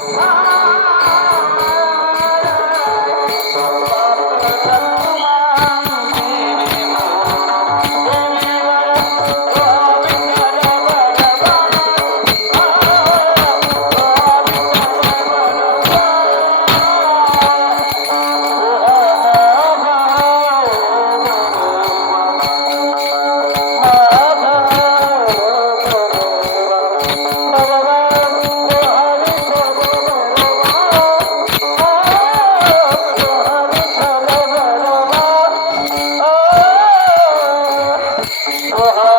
Ah! uh-oh